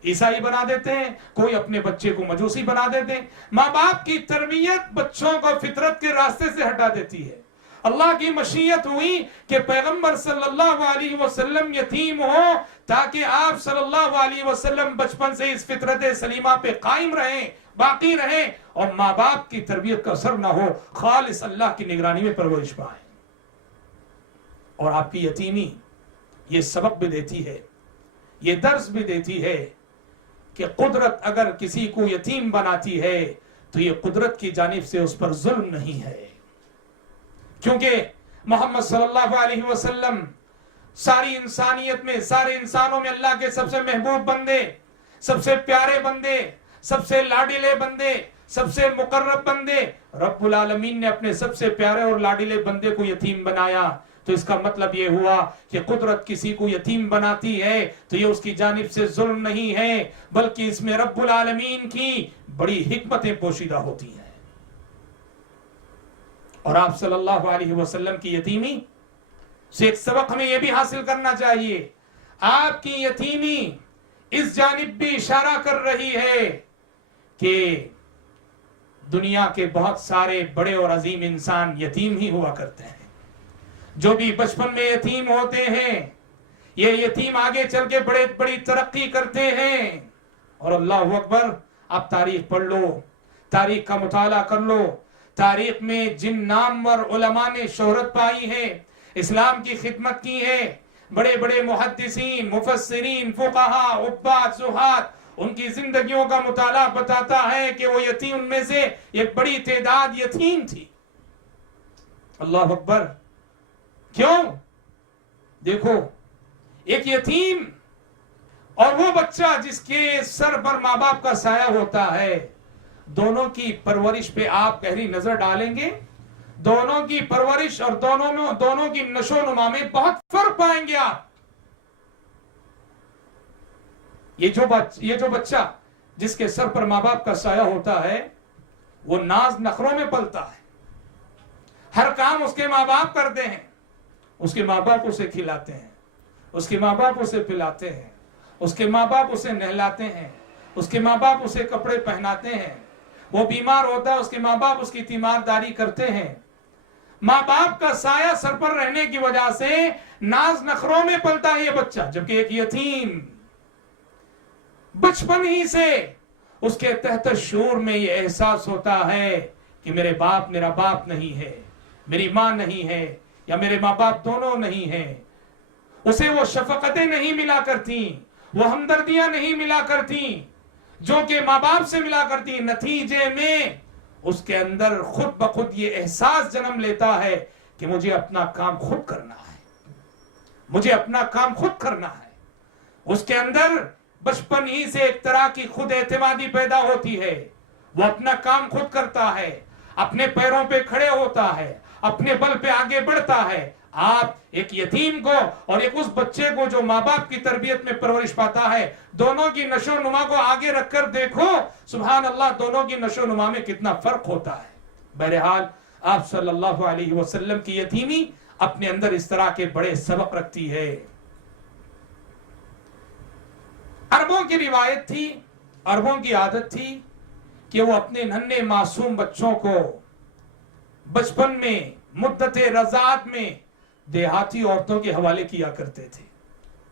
عیسائی بنا دیتے ہیں، کوئی اپنے بچے کو مجوسی بنا دیتے ہیں. ماں باپ کی تربیت بچوں کو فطرت کے راستے سے ہٹا دیتی ہے. اللہ کی مشیت ہوئی کہ پیغمبر صلی اللہ علیہ وسلم یتیم ہو تاکہ آپ صلی اللہ علیہ وسلم بچپن سے اس فطرت سلیمہ پہ قائم رہیں، باقی رہیں، اور ماں باپ کی تربیت کا اثر نہ ہو، خالص اللہ کی نگرانی میں پرورش پائیں. اور آپ کی یتیمی یہ سبق بھی دیتی ہے، یہ درس بھی دیتی ہے کہ قدرت اگر کسی کو یتیم بناتی ہے تو یہ قدرت کی جانب سے اس پر ظلم نہیں ہے. کیونکہ محمد صلی اللہ علیہ وسلم ساری انسانیت میں، سارے انسانوں میں اللہ کے سب سے محبوب بندے، سب سے پیارے بندے، سب سے لاڈلے بندے، سب سے مقرب بندے. رب العالمین نے اپنے سب سے پیارے اور لاڈلے بندے کو یتیم بنایا. تو اس کا مطلب یہ ہوا کہ قدرت کسی کو یتیم بناتی ہے تو یہ اس کی جانب سے ظلم نہیں ہے، بلکہ اس میں رب العالمین کی بڑی حکمتیں پوشیدہ ہوتی ہیں. اور آپ صلی اللہ علیہ وسلم کی یتیمی سے ایک سبق ہمیں یہ بھی حاصل کرنا چاہیے. آپ کی یتیمی اس جانب بھی اشارہ کر رہی ہے کہ دنیا کے بہت سارے بڑے اور عظیم انسان یتیم ہی ہوا کرتے ہیں. جو بھی بچپن میں یتیم ہوتے ہیں یہ یتیم آگے چل کے بڑی ترقی کرتے ہیں. اور اللہ اکبر، آپ تاریخ پڑھ لو، تاریخ کا مطالعہ کر لو. تاریخ میں جن نامور علماء نے شہرت پائی ہے، اسلام کی خدمت کی ہے، بڑے بڑے محدثین، مفسرین، فقہاء، عباد، زہاد، ان کی زندگیوں کا مطالعہ بتاتا ہے کہ وہ یتیم، ان میں سے ایک بڑی تعداد یتیم تھی. اللہ اکبر. کیوں؟ دیکھو، ایک یتیم اور وہ بچہ جس کے سر پر ماں باپ کا سایہ ہوتا ہے، دونوں کی پرورش پہ آپ گہری نظر ڈالیں گے، دونوں کی پرورش اور دونوں کی نشو و نما میں بہت فرق پائیں گے آپ. یہ جو بچہ جس کے سر پر ماں باپ کا سایہ ہوتا ہے وہ ناز نخروں میں پلتا ہے. ہر کام اس کے ماں باپ کرتے ہیں، اس کے ماں باپ اسے کھلاتے ہیں، اس کے ماں باپ اسے پلاتے ہیں، اس کے ماں باپ اسے نہلاتے ہیں، اس کے ماں باپ اسے کپڑے پہناتے ہیں. وہ بیمار ہوتا ہے، اس کے ماں باپ اس کی تیمارداری کرتے ہیں. ماں باپ کا سایہ سر پر رہنے کی وجہ سے ناز نخروں میں پلتا ہے یہ بچہ. جبکہ ایک یتیم بچپن ہی سے اس کے تحت شعور میں یہ احساس ہوتا ہے کہ میرے باپ میرا باپ نہیں ہے، میری ماں نہیں ہے، یا میرے ماں باپ دونوں نہیں ہیں. اسے وہ شفقتیں نہیں ملا کرتی، وہ ہمدردیاں نہیں ملا کرتی جو کہ ماں باپ سے ملا کرتی. نتیجے میں اس کے اندر خود بخود یہ احساس جنم لیتا ہے کہ مجھے اپنا کام خود کرنا ہے، مجھے اپنا کام خود کرنا ہے. اس کے اندر بچپن ہی سے ایک طرح کی خود اعتمادی پیدا ہوتی ہے. وہ اپنا کام خود کرتا ہے، اپنے پیروں پہ کھڑے ہوتا ہے، اپنے بل پہ آگے بڑھتا ہے. آپ ایک یتیم کو اور ایک اس بچے کو جو ماں باپ کی تربیت میں پرورش پاتا ہے، دونوں کی نشو و نما کو آگے رکھ کر دیکھو، سبحان اللہ، دونوں کی نشو و نما میں کتنا فرق ہوتا ہے. بہرحال آپ صلی اللہ علیہ وسلم کی یتیمی اپنے اندر اس طرح کے بڑے سبق رکھتی ہے. عربوں کی روایت تھی، عربوں کی عادت تھی کہ وہ اپنے ننھے معصوم بچوں کو بچپن میں مدت رضاعت میں دیہاتی عورتوں کے حوالے کیا کرتے تھے.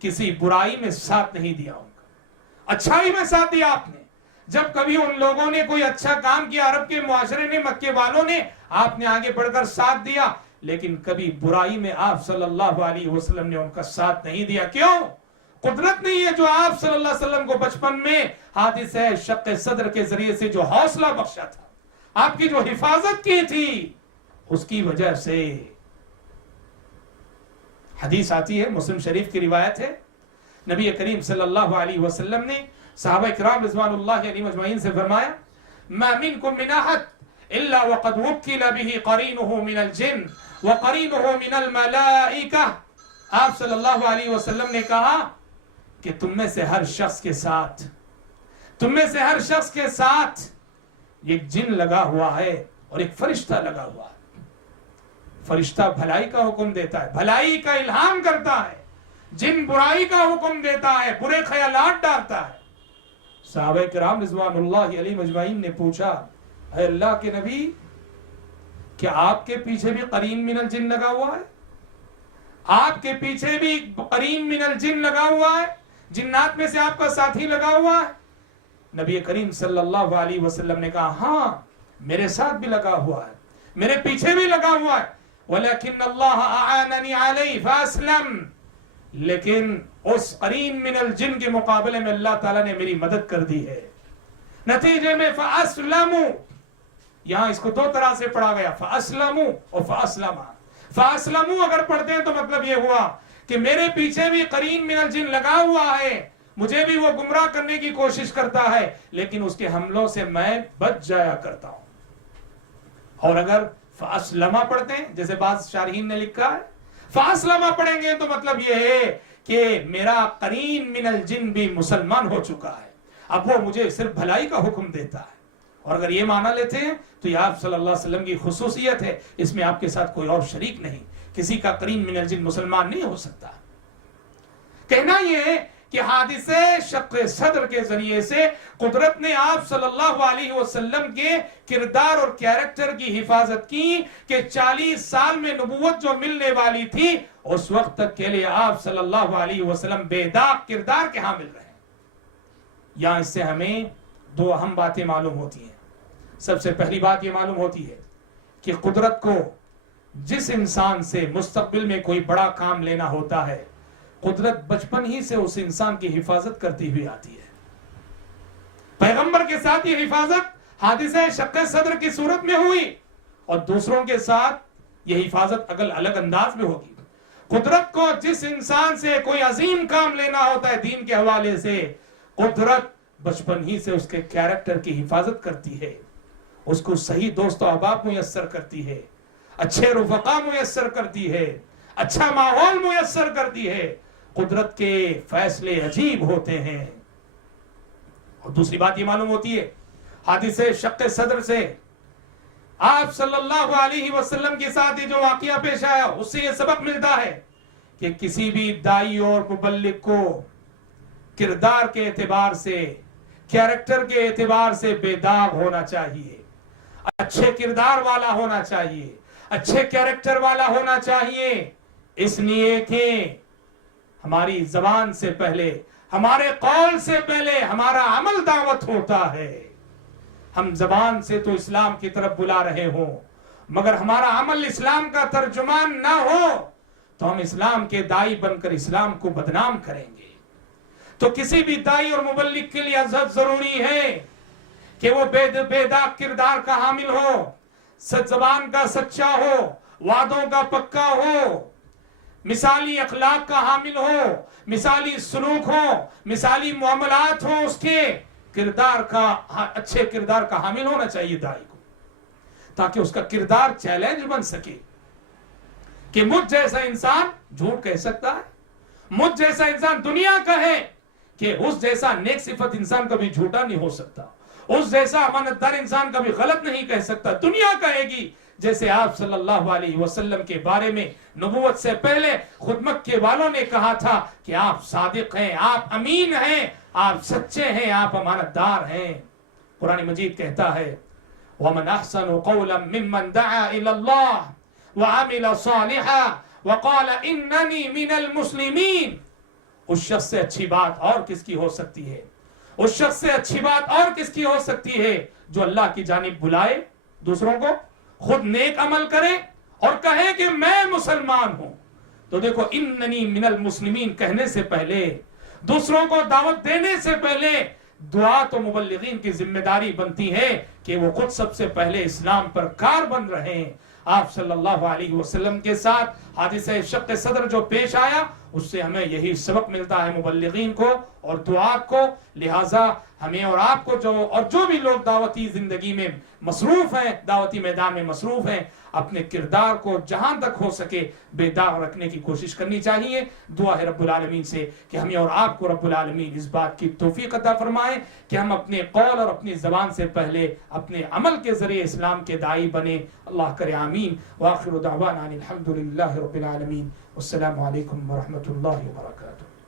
کسی برائی میں ساتھ نہیں دیا ان کا، اچھائی میں ساتھ دیا آپ نے۔ جب کبھی ان لوگوں نے کوئی اچھا کام کیا، عرب کے معاشرے نے، مکے والوں نے، آپ نے آگے بڑھ کر ساتھ دیا، لیکن کبھی برائی میں آپ صلی اللہ علیہ وسلم نے ان کا ساتھ نہیں دیا۔ کیوں؟ قدرت نہیں ہے جو آپ صلی اللہ علیہ وسلم کو بچپن میں حادثہ شق صدر کے ذریعے سے جو حوصلہ بخشا تھا، آپ کی جو حفاظت کی تھی، اس کی وجہ سے۔ حدیث آتی ہے، مسلم شریف کی روایت ہے، نبی کریم صلی اللہ علیہ وسلم نے صحابہ کرام رضوان اللہ علیہم اجمعین سے فرمایا، ما منکم من احد الا وقد وکل به قرینہ من الجن وقرینہ من الملائکہ۔ آپ صلی اللہ علیہ وسلم نے کہا کہ تم میں سے ہر شخص کے ساتھ، تم میں سے ہر شخص کے ساتھ ایک جن لگا ہوا ہے اور ایک فرشتہ لگا ہوا ہے۔ فرشتہ بھلائی کا حکم دیتا ہے، بھلائی کا الہام کرتا ہے، جن برائی کا حکم دیتا ہے، برے خیالات ڈالتا ہے۔ صحابہ کرام رضوان اللہ علیہم اجمعین نے پوچھا، اے اللہ کے نبی، کیا آپ کے پیچھے بھی قرین من الجن لگا ہوا ہے؟ آپ کے پیچھے بھی قرین من الجن لگا ہوا ہے، جنات میں سے آپ کا ساتھی لگا ہوا ہے؟ نبی کریم صلی اللہ علیہ وسلم نے کہا، ہاں میرے ساتھ بھی لگا ہوا ہے، میرے پیچھے بھی لگا ہوا ہے، ولیکن اللہ اعاننی علیہ فاسلم، لیکن اس قرین من الجن کے مقابلے میں اللہ تعالیٰ نے میری مدد کر دی ہے، نتیجے میں فاسلموا، یہاں اس کو دو طرح سے پڑھا گیا، فاسلموا اور فاسلما۔ فاسلموا اگر پڑھتے ہیں تو مطلب یہ ہوا کہ میرے پیچھے بھی قرین من الجن لگا ہوا ہے، مجھے بھی وہ گمراہ کرنے کی کوشش کرتا ہے، لیکن اس کے حملوں سے میں بچ جایا کرتا ہوں۔ اور اگر فاسلما پڑھتے ہیں جیسے بعض شارحین نے لکھا ہے، فاسلما پڑھیں گے تو مطلب یہ ہے کہ میرا قرین من الجن بھی مسلمان ہو چکا ہے، اب وہ مجھے صرف بھلائی کا حکم دیتا ہے۔ اور اگر یہ معنی لیتے ہیں تو یہ آپ صلی اللہ علیہ وسلم کی خصوصیت ہے، اس میں آپ کے ساتھ کوئی اور شریک نہیں، کسی کا قرین من الجن مسلمان نہیں ہو سکتا۔ کہنا یہ ہے کہ حادثے شق صدر کے ذریعے سے قدرت نے آپ صلی اللہ علیہ وسلم کے کردار اور کیریکٹر کی حفاظت کی کہ 40 سال میں نبوت جو ملنے والی تھی اس وقت تک کے لیے آپ صلی اللہ علیہ وسلم بے داغ کردار کے حامل رہے۔ یہاں اس سے ہمیں دو اہم باتیں معلوم ہوتی ہیں۔ سب سے پہلی بات یہ معلوم ہوتی ہے کہ قدرت کو جس انسان سے مستقبل میں کوئی بڑا کام لینا ہوتا ہے، قدرت بچپن ہی سے اس انسان کی حفاظت کرتی ہوئی آتی ہے۔ پیغمبر کے ساتھ یہ حفاظت حادثہ شق صدر کی صورت میں ہوئی، اور دوسروں کے ساتھ یہ حفاظت الگ انداز میں ہوگی۔ قدرت کو جس انسان سے کوئی عظیم کام لینا ہوتا ہے دین کے حوالے سے، قدرت بچپن ہی سے اس کے کیریکٹر کی حفاظت کرتی ہے، اس کو صحیح دوست و احباب میسر کرتی ہے، اچھے رفقا میسر کرتی ہے، اچھا ماحول میسر کرتی ہے۔ قدرت کے فیصلے عجیب ہوتے ہیں۔ اور دوسری بات یہ معلوم ہوتی ہے حادثے شق صدر سے آپ صلی اللہ علیہ وسلم کے ساتھ یہ جو واقعہ پیش آیا، اس سے یہ سبق ملتا ہے کہ کسی بھی دائی اور مبلغ کو کردار کے اعتبار سے، کیریکٹر کے اعتبار سے بے داغ ہونا چاہیے، اچھے کردار والا ہونا چاہیے، اچھے کیریکٹر والا ہونا چاہیے، اس لیے کہ ہماری زبان سے پہلے، ہمارے قول سے پہلے ہمارا عمل دعوت ہوتا ہے۔ ہم زبان سے تو اسلام کی طرف بلا رہے ہوں، مگر ہمارا عمل اسلام کا ترجمان نہ ہو تو ہم اسلام کے دائی بن کر اسلام کو بدنام کریں گے۔ تو کسی بھی دائی اور مبلغ کے لیے عزت ضروری ہے کہ وہ بے داغ کردار کا حامل ہو، زبان کا سچا ہو، وعدوں کا پکا ہو، مثالی اخلاق کا حامل ہو، مثالی سلوک ہو، مثالی معاملات ہو، اس کے کردار کا، اچھے کردار کا حامل ہونا چاہیے دائی کو، تاکہ اس کا کردار چیلنج بن سکے کہ مجھ جیسا انسان جھوٹ کہہ سکتا ہے، مجھ جیسا انسان دنیا کہے کہ اس جیسا نیک صفت انسان کبھی جھوٹا نہیں ہو سکتا، اس جیسا امانتدار انسان کبھی غلط نہیں کہہ سکتا۔ دنیا کہے گی جیسے آپ صلی اللہ علیہ وسلم کے بارے میں نبوت سے پہلے خود مکے والوں نے کہا تھا کہ آپ صادق ہیں، آپ امین ہیں، آپ سچے ہیں، آپ امانتدار ہیں۔ قرآن مجید کہتا ہے وَمَنْ أَحْسَنُ قَوْلًا مِّمَّنْ دَعَا إِلَى اللَّهِ وَعَمِلَ صَالِحًا وَقَالَ إِنَّنِي مِنَ الْمُسْلِمِينَ۔ اس شخص سے اچھی بات اور کس کی ہو سکتی ہے؟ اس شخص سے اچھی بات اور کس کی ہو سکتی ہے جو اللہ کی جانب بلائے دوسروں کو، خود نیک عمل کرے اور کہے کہ میں مسلمان ہوں۔ تو دیکھو اننی من المسلمین کہنے سے پہلے، دوسروں کو دعوت دینے سے پہلے دعا تو مبلغین کی ذمہ داری بنتی ہے کہ وہ خود سب سے پہلے اسلام پر کار بن رہے ہیں۔ آپ صلی اللہ علیہ وسلم کے ساتھ حادثہ شق صدر جو پیش آیا، اس سے ہمیں یہی سبق ملتا ہے مبلغین کو اور دعات کو۔ لہٰذا ہمیں اور آپ کو جو بھی لوگ دعوتی زندگی میں مصروف ہیں، دعوتی میدان میں مصروف ہیں، اپنے کردار کو جہاں تک ہو سکے بے داغ رکھنے کی کوشش کرنی چاہیے۔ دعا ہے رب العالمین سے کہ ہمیں اور آپ کو رب العالمین اس بات کی توفیق عطا فرمائے کہ ہم اپنے قول اور اپنی زبان سے پہلے اپنے عمل کے ذریعے اسلام کے داعی بنے۔ اللہ کرے آمین۔ وآخر دعوانا الحمد للہ رب العالمین۔ والسلام علیکم ورحمۃ اللہ وبرکاتہ۔